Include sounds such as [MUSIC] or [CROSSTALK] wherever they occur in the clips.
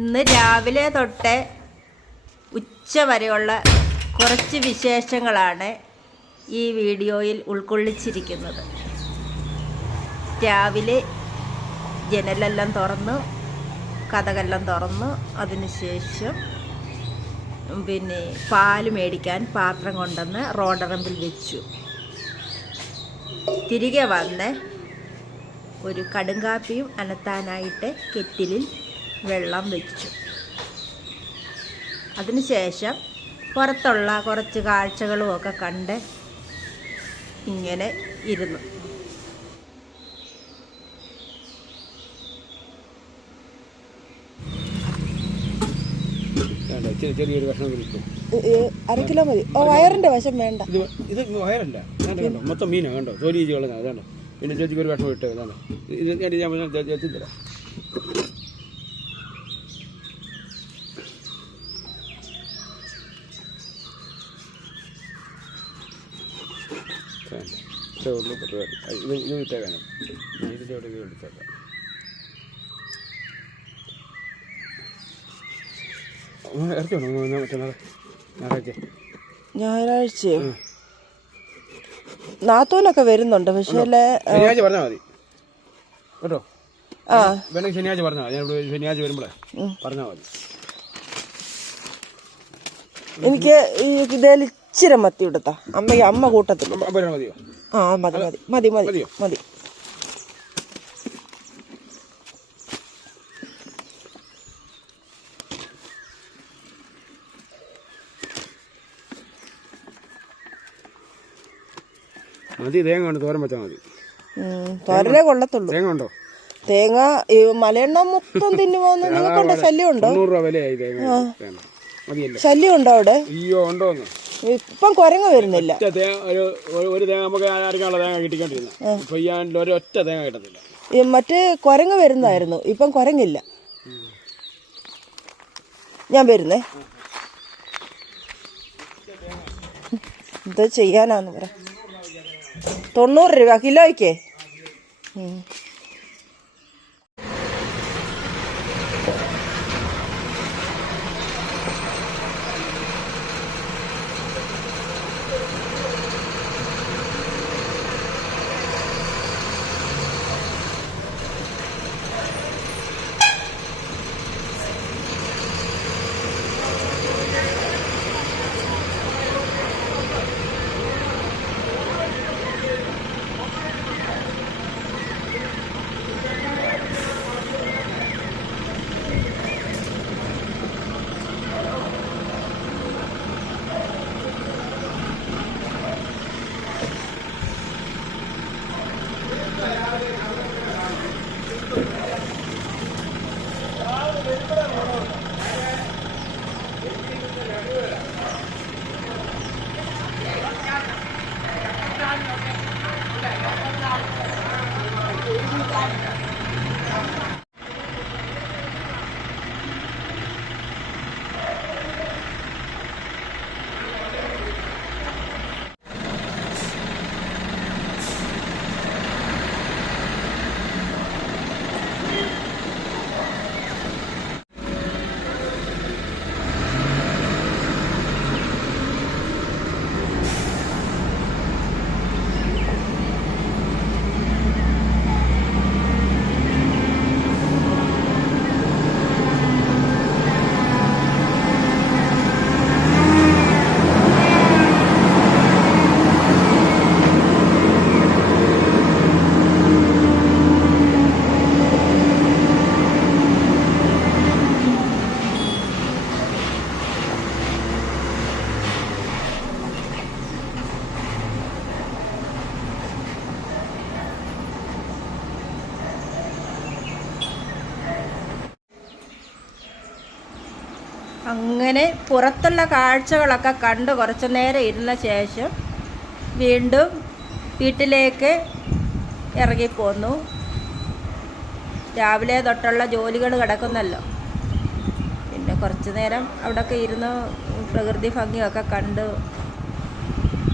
ഇന്ന് രാവിലെ തൊട്ട് ഉച്ച വരെയുള്ള കുറച്ച് വിശേഷങ്ങളാണ് ഈ വീഡിയോയിൽ ഉൾക്കൊള്ളിച്ചിരിക്കുന്നത്. രാവിലെ ജനലെല്ലാം തുറന്നു കഥകെല്ലാം തുറന്നു. അതിനുശേഷം പിന്നെ പാൽ മേടിക്കാൻ പാത്രം കൊണ്ടുവന്ന് റോഡറമ്പിൽ വെച്ചു. തിരികെ വന്ന് ഒരു കടുങ്കാപ്പിയും അനത്താനായിട്ട് കെറ്റിലിൽ വെള്ളം വെച്ചു അതിനുശേഷം പുറത്തുള്ള കുറച്ച് കാഴ്ചകളും ഒക്കെ കണ്ട് ഇങ്ങനെ ഇരുന്നു ചെറിയൊരു ഭക്ഷണം കിട്ടും അര കിലോ മതി ഓ വയറിന്റെ വശം വേണ്ട ഇത് ഇത് വയറല്ല കണ്ടോ മൊത്തം മീനാണ് കണ്ടോ ജോലി ചെയ്ത് കളഞ്ഞാൽ അതാണ് പിന്നെ ചേച്ചിക്ക് ഒരു ഭക്ഷണം ഇട്ടേ അതാണ് ഇത് ഞാൻ ചേച്ചി തരാം ഉള്ളൂ പരിപാടി ഇത് ഇത് ഇട്ടേക്കാനും ഞാൻ ഇതിന്റെ അവിടെ ഇത് എടുത്തേക്കാം. ഞായറാഴ്ച. നാത്തോനൊക്കെ നാത്തൂനൊക്കെ വരുന്നുണ്ട് പക്ഷേ ശനിയാഴ്ച പറഞ്ഞാൽ മതി. കേട്ടോ? ആ. വേണമെങ്കിൽ ശനിയാഴ്ച പറഞ്ഞാൽ മതി. ഞാൻ ഇവിടെ ശനിയാഴ്ച വരുമ്പോഴേ പറഞ്ഞാൽ മതി. എനിക്ക് ഇതേൽ ഇച്ചിരി മത്തി എടുത്താ അമ്മ അമ്മ കൂട്ടത്തില്ല മതിയോ? ആ മതി മതി മതി മതി മതി. മതി തേങ്ങ ഉണ്ട് തോരൻ വെച്ചാൽ മതി. തോരനെ കൊള്ളത്തുള്ളൂ. തേങ്ങ ഉണ്ടോ? തേങ്ങ മലയെണ്ണ മൊത്തം തിന്നുപോകുന്ന [LAUGHS] നിങ്ങൾക്കുണ്ടോ ശല്യം ഉണ്ടോ തൊണ്ണൂറ് രൂപ വിലയായി തേങ്ങ. വേണ്ട മതിയല്ലോ. ശല്യം ഉണ്ടോ അവിടെ? അയ്യോ ഉണ്ടോന്ന്. ഇപ്പം കുരങ്ങ് വരുന്നില്ല. ഒറ്റ തേങ്ങ ഒരു ഒരു- ഒരു തേങ്ങ നമുക്ക് ആർക്കാനുള്ള തേങ്ങ കിട്ടിക്കൊണ്ടിരുന്ന? ഇപ്പൊ ഈ ആണ്ടിൽ ഒരു ഒറ്റ തേങ്ങ കിട്ടത്തില്ല. ഈ മറ്റേ കുരങ്ങ് വരുന്നായിരുന്നു ഇപ്പം കുരങ്ങില്ല. ഞാൻ വരുന്നേ. എന്താ ചെയ്യാനാന്ന് പറ. തൊണ്ണൂറ് രൂപ കിലോയ്ക്കേ? ഉം. അങ്ങനെ പുറത്തുള്ള കാഴ്ചകളൊക്കെ കണ്ട് കുറച്ച് നേരം ഇരുന്ന ശേഷം വീണ്ടും വീട്ടിലേക്ക് ഇറങ്ങിപ്പോന്നു. രാവിലെ തൊട്ടുള്ള ജോലികൾ കിടക്കുന്നല്ലോ. പിന്നെ കുറച്ച് നേരം അവിടെയൊക്കെ ഇരുന്ന് പ്രകൃതി ഭംഗിയൊക്കെ കണ്ട്.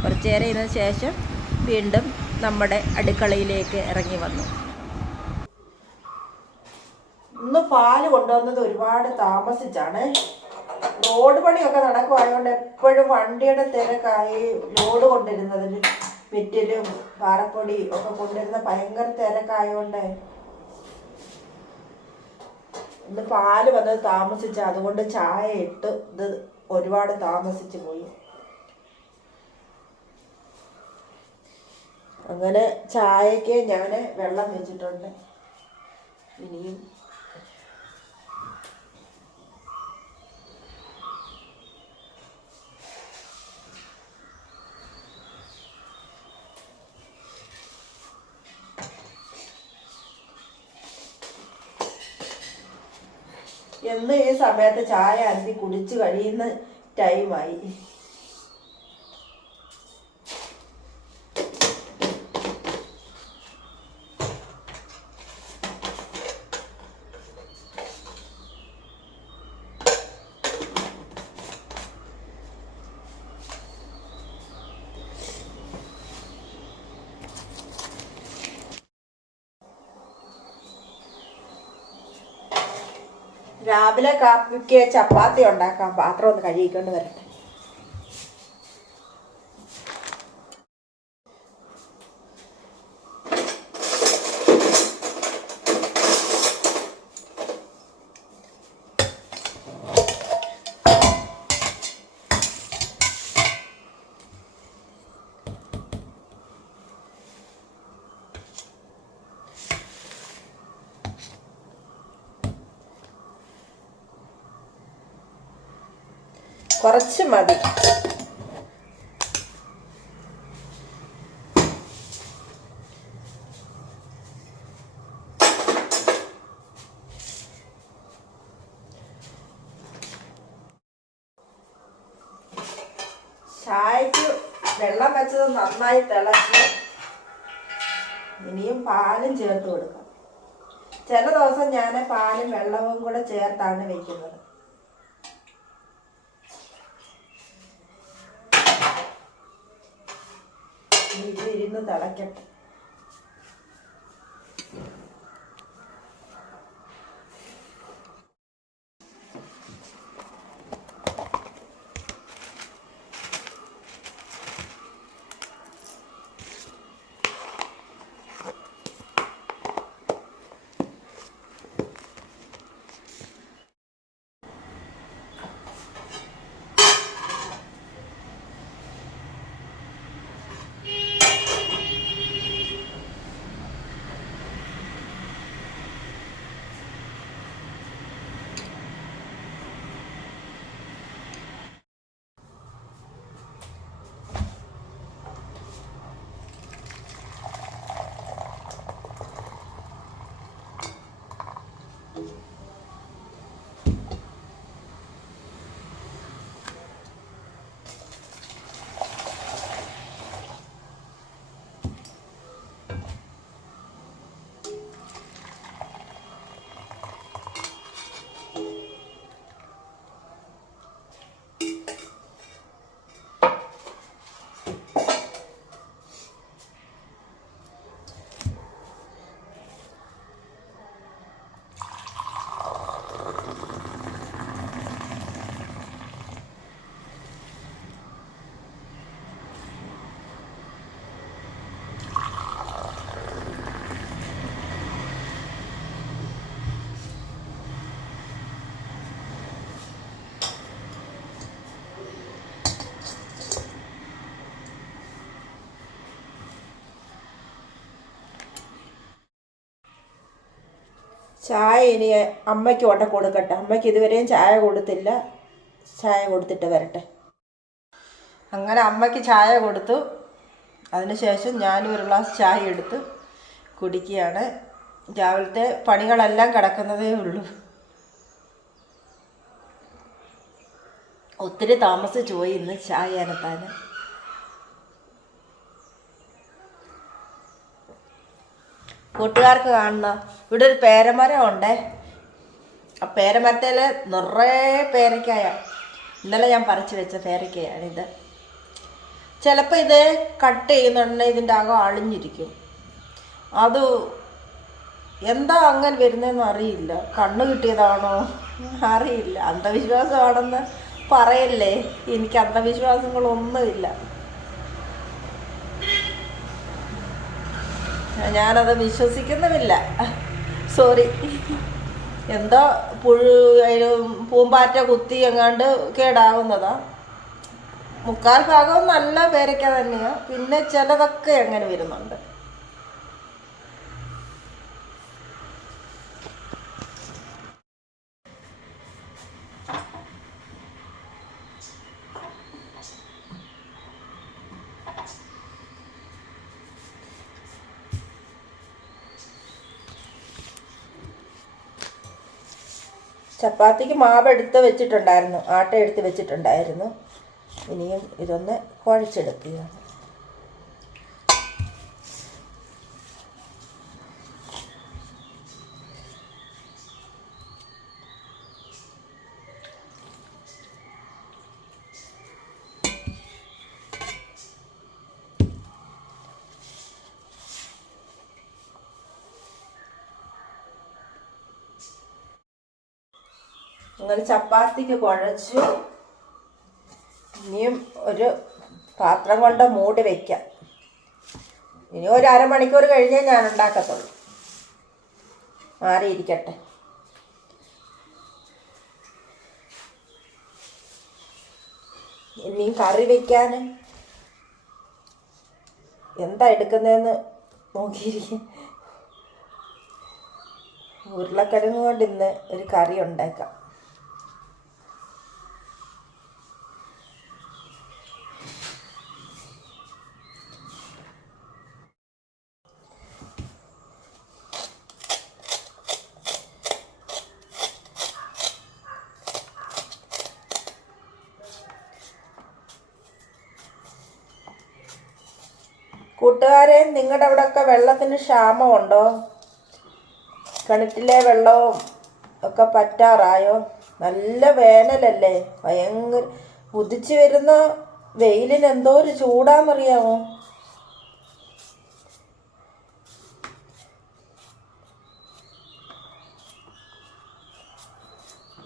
കുറച്ച് നേരം ഇരുന്ന ശേഷം വീണ്ടും നമ്മുടെ അടുക്കളയിലേക്ക് ഇറങ്ങി വന്നു. ഇന്ന് പാൽ കൊണ്ടുവന്നത് ഒരുപാട് താമസിച്ചാണ്. റോഡ് പണിയൊക്കെ നടക്കുമായതുകൊണ്ട് എപ്പോഴും വണ്ടിയുടെ തിരക്കായി ലോഡ് കൊണ്ടിരുന്നതിന് വിറ്റിലും പാറപ്പൊടി ഒക്കെ കൊണ്ടിരുന്ന ഭയങ്കര തിരക്കായതുകൊണ്ട് ഇന്ന് പാൽ വന്നത് താമസിച്ച് അതുകൊണ്ട് ചായ ഇട്ട് ഇത് ഒരുപാട് താമസിച്ച് പോയി. അങ്ങനെ ചായക്ക് ഞാൻ വെള്ളം വെച്ചിട്ടുണ്ട്. ഇനിയും എന്ന് ഈ സമയത്ത് ചായ അരുതി കുടിച്ചു കഴിയുന്ന ടൈമായി രാവിലെ കാപ്പിക്ക് ചപ്പാത്തി ഉണ്ടാക്കാം പാത്രം ഒന്ന് കഴുകിക്കൊണ്ട് വരട്ടെ കുറച്ച് മതി. ചായക്ക് വെള്ളം വെച്ചത് നന്നായി തിളച്ച്. ഇനിയും പാലും ചേർത്ത് കൊടുക്കാം. ചില ദിവസം ഞാൻ പാലും വെള്ളവും കൂടെ ചേർത്താണ് വെക്കുന്നത്. ഇത് ഇരുന്ന് തിളക്കട്ടെ ചായ ഇനി അമ്മയ്ക്ക് കൊണ്ട കൊടുക്കട്ടെ. അമ്മയ്ക്ക് ഇതുവരെയും ചായ കൊടുത്തില്ല. ചായ കൊടുത്തിട്ട് വരട്ടെ. അങ്ങനെ അമ്മയ്ക്ക് ചായ കൊടുത്തു. അതിനുശേഷം ഞാനും ഒരു ഗ്ലാസ് ചായ എടുത്ത് കുടിക്കുകയാണ്. രാവിലത്തെ പണികളെല്ലാം കിടക്കുന്നതേ ഉള്ളൂ. ഒത്തിരി താമസിച്ചു പോയി ഇന്ന് ചായ അനത്താൻ. കൂട്ടുകാർക്ക് കാണുന്ന ഇവിടെ ഒരു പേരമരം ഉണ്ടേ. ആ പേരമരത്തിൽ നിറയെ പേരയ്ക്കായ. ഇന്നലെ ഞാൻ പറിച്ചു വെച്ച പേരയ്ക്കയാണിത് ചിലപ്പോൾ ഇത് കട്ട് ചെയ്യുന്നുണ്ടെങ്കിൽ ഇതിന്റെ അകം അളിഞ്ഞിരിക്കും. അത് എന്താ അങ്ങനെ വരുന്നതെന്ന് അറിയില്ല. കണ്ണ് കിട്ടിയതാണോ? അറിയില്ല. അന്ധവിശ്വാസമാണെന്ന് പറയല്ലേ. എനിക്ക് അന്ധവിശ്വാസങ്ങളൊന്നുമില്ല. ഞാനത് വിശ്വസിക്കുന്നുമില്ല. സോറി എന്തോ പുഴു അതിന് പൂമ്പാറ്റ കുത്തി എങ്ങാണ്ട് കേടാകുന്നതാ മുക്കാൽ ഭാഗവും നല്ല പേരയ്ക്ക തന്നെയാണ് പിന്നെ ചിലതൊക്കെ അങ്ങനെ വരുന്നുണ്ട്. ചപ്പാത്തിക്ക് മാവ് എടുത്ത് വെച്ചിട്ടുണ്ടായിരുന്നു ആട്ട എടുത്ത് വെച്ചിട്ടുണ്ടായിരുന്നു. ഇനിയും ഇതൊന്ന് കുഴച്ചെടുക്കുകയാണ് അങ്ങനെ ചപ്പാത്തിക്ക് കുഴച്ചു ഇനിയും ഒരു പാത്രം കൊണ്ട് മൂടി വയ്ക്കാം ഇനി ഒരു അരമണിക്കൂർ കഴിഞ്ഞേ ഞാൻ ഉണ്ടാക്കത്തുള്ളൂ. മാറിയിരിക്കട്ടെ. ഇനിയും കറി വയ്ക്കാൻ എന്താ എടുക്കുന്നതെന്ന് നോക്കിയിരിക്കും. ഉരുളക്കിഴങ്ങ് കൊണ്ട് ഇന്ന് ഒരു കറി ഉണ്ടാക്കാം കൂട്ടുകാരെ നിങ്ങളുടെ അവിടെയൊക്കെ വെള്ളത്തിന് ക്ഷാമമുണ്ടോ? കിണറ്റിലെ വെള്ളവും ഒക്കെ പറ്റാറായോ? നല്ല വേനലല്ലേ? ഭയങ്കര ഉദിച്ചു വരുന്ന വെയിലിന് എന്തോ ഒരു ചൂടാന്നറിയാമോ?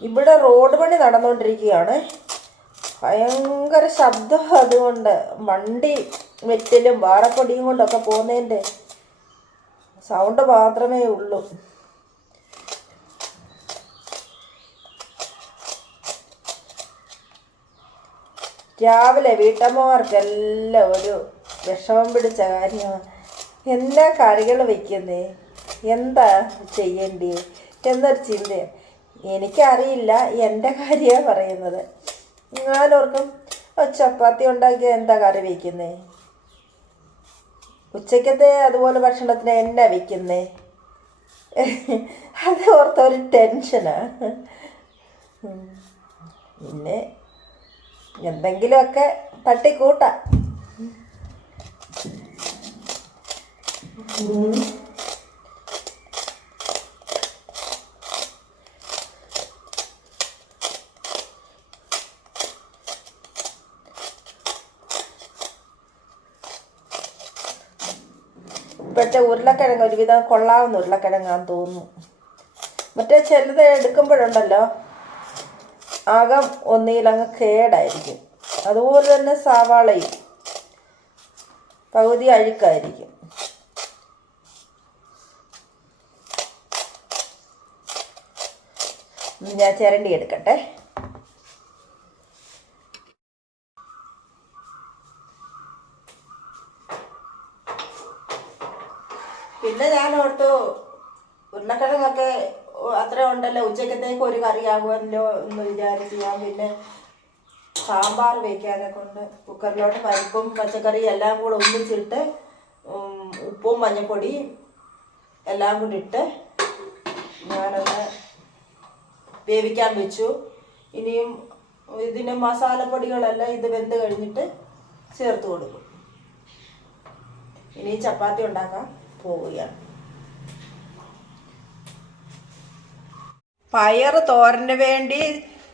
ഇവിടെ റോഡ് പണി നടന്നുകൊണ്ടിരിക്കുകയാണ് ഭയങ്കര ശബ്ദം അതുകൊണ്ട് വണ്ടി വെറ്റലും വാറപ്പൊടിയും കൊണ്ടൊക്കെ പോകുന്നതിന്റെ സൗണ്ട് മാത്രമേ ഉള്ളൂ. രാവിലെ വീട്ടമ്മമാർക്കെല്ലാം ഒരു വിഷമം പിടിച്ച കാര്യമാണ്. എല്ലാ കറികൾ വയ്ക്കുന്നേ? എന്താ ചെയ്യേണ്ടേ? എന്നൊരു ചിന്ത എനിക്കറിയില്ല എന്റെ കാര്യമാണ് പറയുന്നത്. ഞാനോർക്കും "ഓ, ചപ്പാത്തി ഉണ്ടാക്കിയാൽ എന്താ കറി വയ്ക്കുന്നേ? ഉച്ചക്കത്തെ അതുപോലെ ഭക്ഷണത്തിന് എന്നാ വയ്ക്കുന്നേ [LAUGHS] അത് ഓർത്ത ഒരു ടെൻഷനാണ് പിന്നെ എന്തെങ്കിലുമൊക്കെ തട്ടിക്കൂട്ടാം. ഇപ്പോഴത്തെ ഉരുളക്കിഴങ്ങ് ഒരുവിധം കൊള്ളാവുന്ന ഉരുളക്കിഴങ്ങാന്ന് തോന്നുന്നു. മറ്റേ ചിലത് എടുക്കുമ്പോഴുണ്ടല്ലോ അകം ഒന്നിലങ്ങ് കേടായിരിക്കും. അതുപോലെ തന്നെ സവാളയും പകുതി അഴുക്കായിരിക്കും. ഞാൻ ചിരണ്ടി എടുക്കട്ടെ പിന്നെ ഞാൻ ഓർത്തു ഉരുളക്കിഴങ്ങൊക്കെ അത്ര ഉണ്ടല്ലോ ഉച്ചക്കത്തേക്ക് ഒരു കറിയാകുമല്ലോ എന്ന് വിചാരിച്ച് ഞാൻ പിന്നെ സാമ്പാർ വയ്ക്കാനെ കൊണ്ട് കുക്കറിലോട്ട് പരിപ്പും പച്ചക്കറിയും എല്ലാം കൂടെ ഒന്നിച്ചിട്ട് ഉപ്പും മഞ്ഞപ്പൊടിയും എല്ലാം കൂടി ഇട്ട് ഞാനത് വേവിക്കാൻ വെച്ചു. ഇനിയും ഇതിന്റെ മസാലപ്പൊടികളെല്ലാം ഇത് വെന്ത് കഴിഞ്ഞിട്ട് ചേർത്ത് കൊടുക്കും. ഇനി ചപ്പാത്തി ഉണ്ടാക്കാൻ പോവുകയാണ്. പയർ തോരന് വേണ്ടി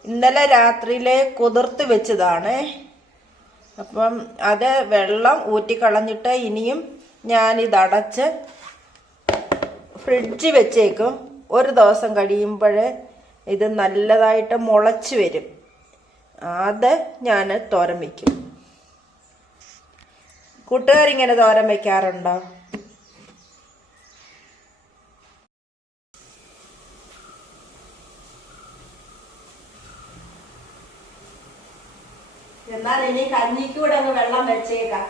ഇന്നലെ രാത്രിയിലെ കുതിർത്ത് വെച്ചതാണ്. അപ്പം അത് വെള്ളം ഊറ്റിക്കളഞ്ഞിട്ട് ഇനിയും ഞാനിതടച്ച് ഫ്രിഡ്ജ് വെച്ചേക്കും. ഒരു ദിവസം കഴിയുമ്പോൾ ഇത് നല്ലതായിട്ട് മുളച്ച് വരും. അത് ഞാൻ തോരൻ വയ്ക്കും കൂട്ടുകാരിങ്ങനെ തോരം വയ്ക്കാറുണ്ടോ എന്നാൽ ഇനി കഞ്ഞിക്കൂടെ അങ്ങ് വെള്ളം വെച്ചേക്കാം.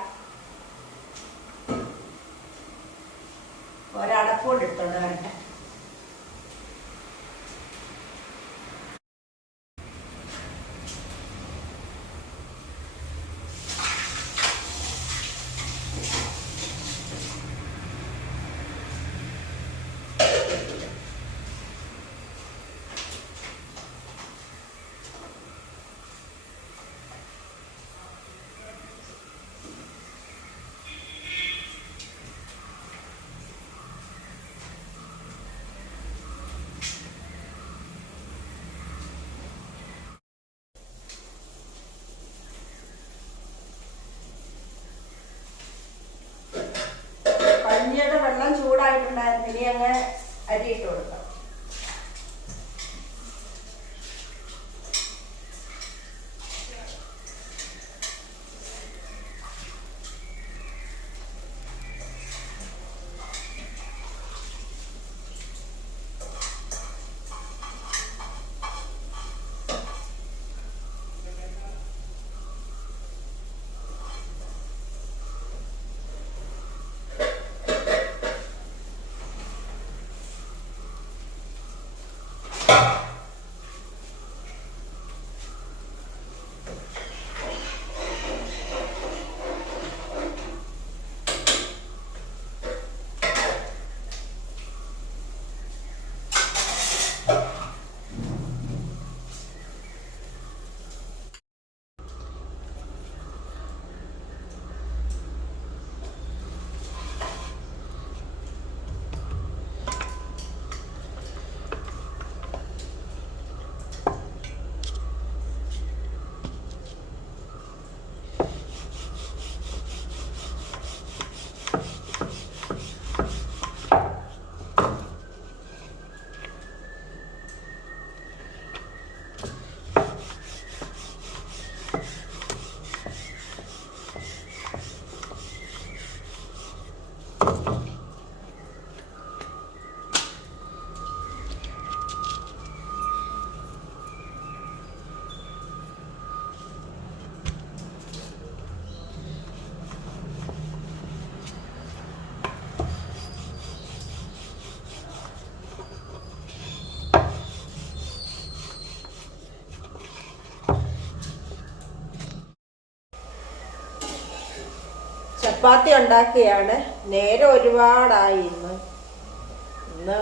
ഇനി അങ്ങ് അരി ഇട്ട് കൊടുക്കാം. ചപ്പാത്തി ഉണ്ടാക്കുകയാണ് നേരെ ഒരുപാടായി ഇന്ന്. ഇന്ന്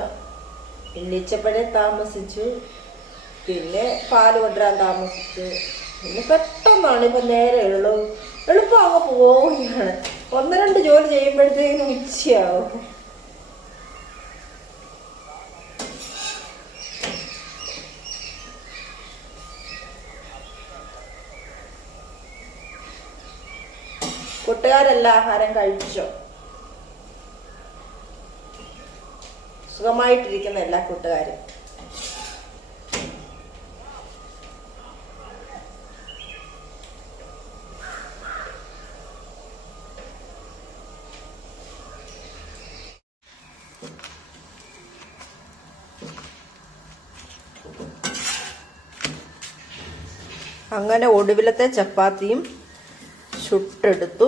എണ്ണിച്ചപ്പോഴേ താമസിച്ചു. പിന്നെ പാൽ കൊണ്ടുവരാൻ താമസിച്ചു. പിന്നെ പെട്ടെന്നാണ് ഇപ്പം നേരെ ഉള്ളൂ എളുപ്പം പോവുകയാണ്. ഒന്ന് രണ്ട് ജോലി ചെയ്യുമ്പോഴത്തേക്കും ഉച്ചയാവും. കൂട്ടുകാരെല്ലാം ആഹാരം കഴിച്ചോ സുഖമായിട്ടിരിക്കുന്ന എല്ലാ കൂട്ടുകാരും. അങ്ങനെ ഒടുവിലത്തെ ചപ്പാത്തിയും ചുട്ടെടുത്തു.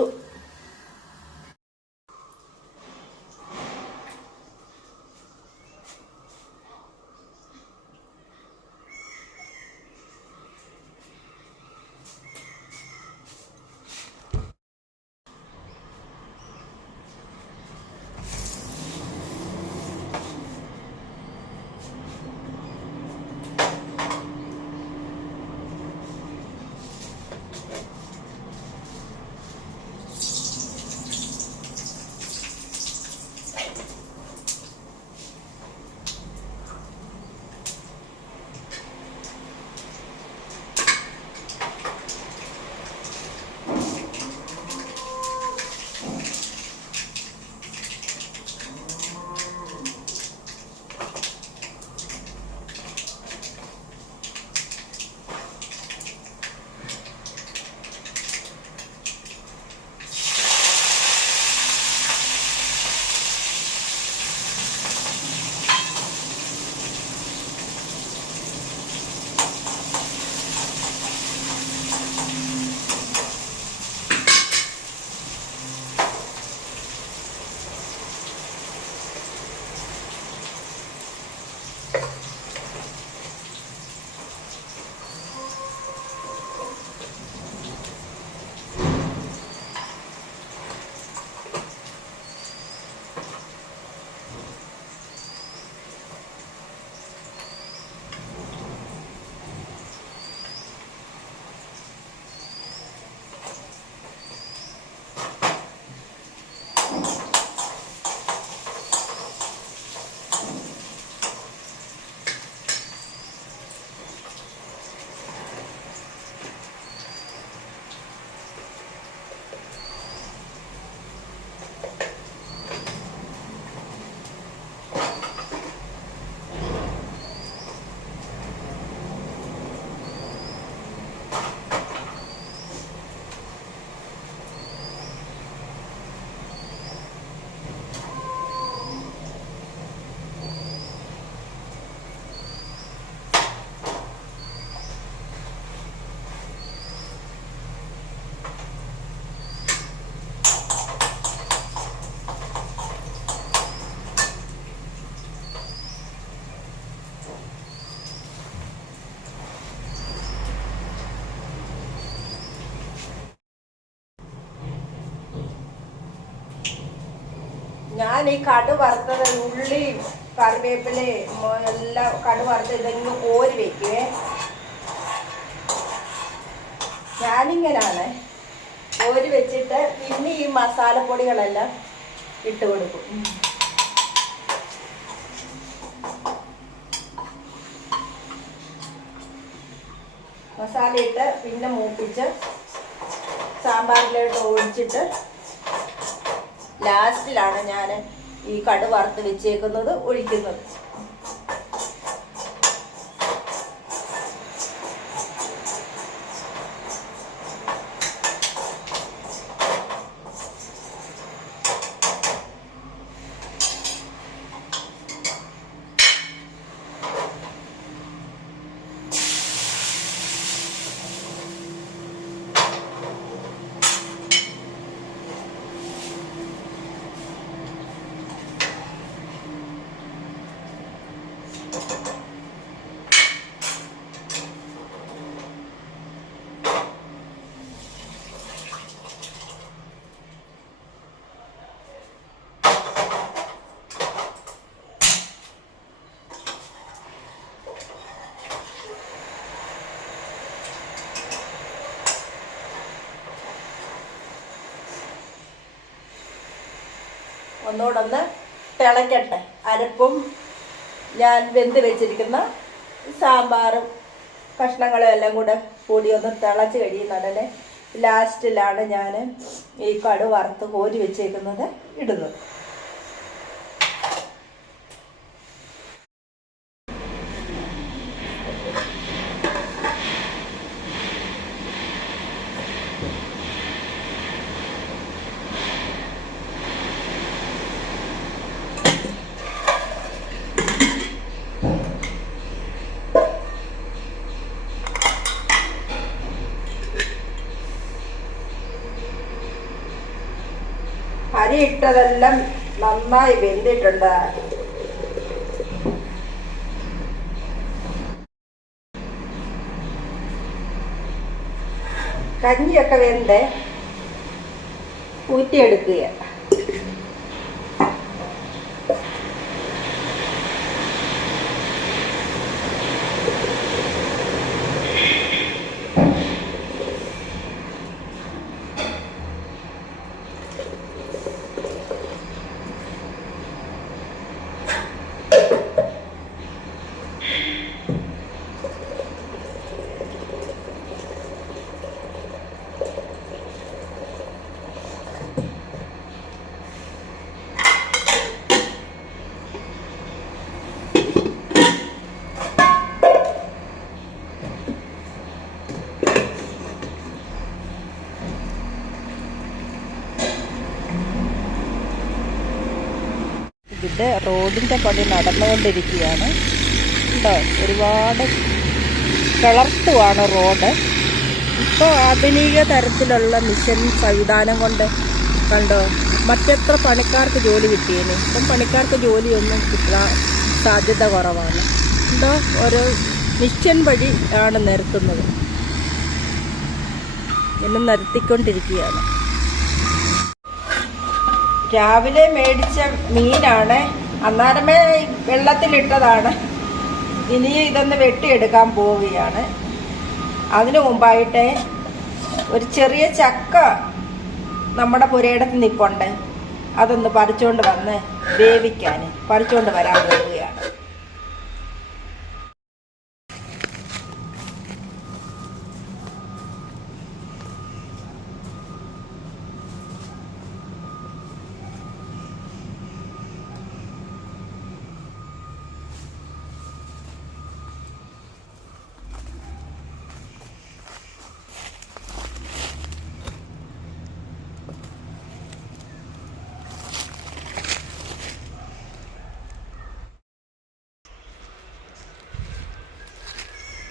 ഞാൻ ഈ കടു വറുത്തത് ഉള്ളിയും കറിവേപ്പിലയും എല്ലാം കടു വറുത്ത് ഇതെങ്കിലും കോരി വെക്കുവേ ഞാനിങ്ങനാണ് കോരി വെച്ചിട്ട് പിന്നെ ഈ മസാലപ്പൊടികളെല്ലാം ഇട്ട് കൊടുക്കും. മസാല ഇട്ട് പിന്നെ മൂപ്പിച്ച് സാമ്പാറിലോട്ട് ഒഴിച്ചിട്ട് ലാസ്റ്റിലാണ് ഞാൻ ഈ കടു വറുത്ത് വെച്ചേക്കുന്നത് ഒഴിക്കുന്നത്. ഒന്നുകൂടെ ഒന്ന് തിളയ്ക്കട്ടെ അരപ്പും ഞാൻ വെന്ത് വെച്ചിരിക്കുന്ന സാമ്പാറും കഷ്ണങ്ങളും എല്ലാം കൂടെ കൂടി ഒന്ന് തിളച്ച് കഴിയുന്നുടനെ ലാസ്റ്റിലാണ് ഞാൻ ഈ കടു വറുത്ത് കോരി വെച്ചേക്കുന്നത് ഇടുന്നത്. അരി ഇട്ടതെല്ലാം നന്നായി വെന്തിട്ടുണ്ട്. കഞ്ഞിയൊക്കെ വെന്ത് ഊറ്റിയെടുക്കുക. ഇതിന്റെ റോഡിന്റെ പണി നടന്നുകൊണ്ടിരിക്കുകയാണ്. ഉണ്ടോ ഒരുപാട് കിളർത്തുവാണ് റോഡ്. ഇപ്പോൾ ആധുനിക തരത്തിലുള്ള മിഷൻ സംവിധാനം കൊണ്ട് കണ്ടോ? മറ്റെത്ര പണിക്കാർക്ക് ജോലി കിട്ടിയേനെ? ഇപ്പം പണിക്കാർക്ക് ജോലിയൊന്നും കിട്ടാൻ സാധ്യത കുറവാണ്. എന്തോ ഒരു മിഷൻ വഴി ആണ് നിരത്തുന്നത് എന്നെ നിരത്തിക്കൊണ്ടിരിക്കുകയാണ് രാവിലെ മേടിച്ച മീനാണ്. അന്നേരമേ വെള്ളത്തിലിട്ടതാണ്. ഇനി ഇതൊന്ന് വെട്ടിയെടുക്കാൻ പോവുകയാണ്. അതിനു മുമ്പായിട്ട് ഒരു ചെറിയ ചക്ക നമ്മുടെ പുരയിടത്ത് നിൽപ്പുണ്ട് അതൊന്ന് പറിച്ചുകൊണ്ട് വന്ന് വേവിക്കാൻ പറിച്ചുകൊണ്ട് വരാൻ പോവുകയാണ്.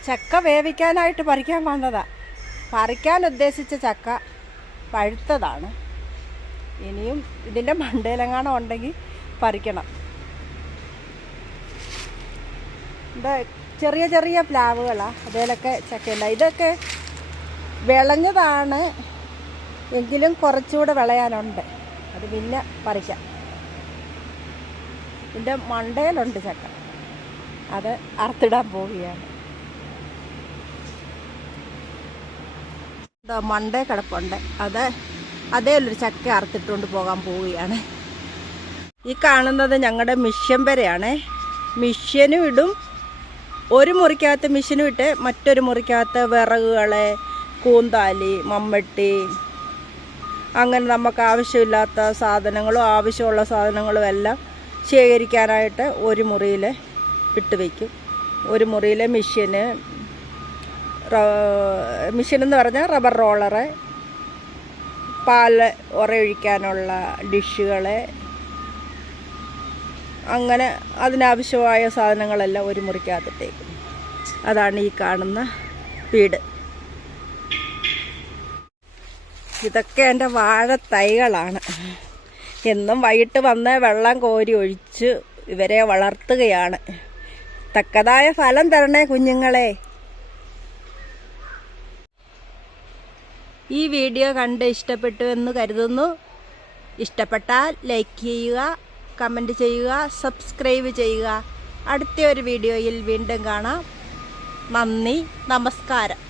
ചക്ക വേവിക്കാനായിട്ട് പറിക്കാൻ വന്നതാണ് പറിക്കാൻ ഉദ്ദേശിച്ച ചക്ക പഴുത്തതാണ്. ഇനിയും ഇതിന്റെ മണ്ടയിലെങ്ങാണം ഉണ്ടെങ്കിൽ പറിക്കണം. ഇത് ചെറിയ ചെറിയ പ്ലാവുകളാണ് അതേലൊക്കെ ചക്കയുണ്ട് ഇതൊക്കെ വിളഞ്ഞതാണ് എങ്കിലും കുറച്ചുകൂടെ വിളയാനുണ്ട്. അത് പിന്നെ പറിക്കാം. ഇതിന്റെ മണ്ടയിലുണ്ട് ചക്ക. അത് അറുത്തിടാൻ പോവുകയാണ്. മണ്ടേ കിടപ്പുണ്ട്. അത് അതേ ഒരു ചക്ക അറുത്തിട്ടുകൊണ്ട് പോകാൻ പോവുകയാണ്. ഈ കാണുന്നത് ഞങ്ങളുടെ മിഷ്യൻ വരെയാണ് മിഷ്യനും ഇടും. ഒരു മുറിക്കകത്ത് മിഷ്യനും ഇട്ട് മറ്റൊരു മുറിക്കകത്ത് വിറകുകൾ കൂന്താലി മമ്മട്ടി അങ്ങനെ നമുക്ക് ആവശ്യമില്ലാത്ത സാധനങ്ങളും ആവശ്യമുള്ള സാധനങ്ങളും എല്ലാം ശേഖരിക്കാനായിട്ട് ഒരു മുറിയിൽ ഇട്ട് വയ്ക്കും ഒരു മുറിയിലെ മിഷ്യന് മിഷ്യൻ എന്ന് പറഞ്ഞാൽ റബ്ബർ റോളറ് പാൽ ഉറയൊഴിക്കാനുള്ള ഡിഷുകൾ അങ്ങനെ അതിനാവശ്യമായ സാധനങ്ങളെല്ലാം ഒരു മുറിക്കകത്തിട്ടേക്കും അതാണ് ഈ കാണുന്ന വീട്. ഇതൊക്കെ എന്റെ വാഴത്തൈകളാണ് എന്നും വൈകിട്ട് വന്ന് വെള്ളം കോരി ഒഴിച്ച് ഇവരെ വളർത്തുകയാണ്. തക്കതായ ഫലം തരണേ കുഞ്ഞുങ്ങളെ. ഈ വീഡിയോ കണ്ട് ഇഷ്ടപ്പെട്ടു എന്ന് കരുതുന്നു. ഇഷ്ടപ്പെട്ടാൽ ലൈക്ക് ചെയ്യുക കമന്റ് ചെയ്യുക സബ്സ്ക്രൈബ് ചെയ്യുക. അടുത്ത ഒരു വീഡിയോയിൽ വീണ്ടും കാണാം. നന്ദി നമസ്കാരം.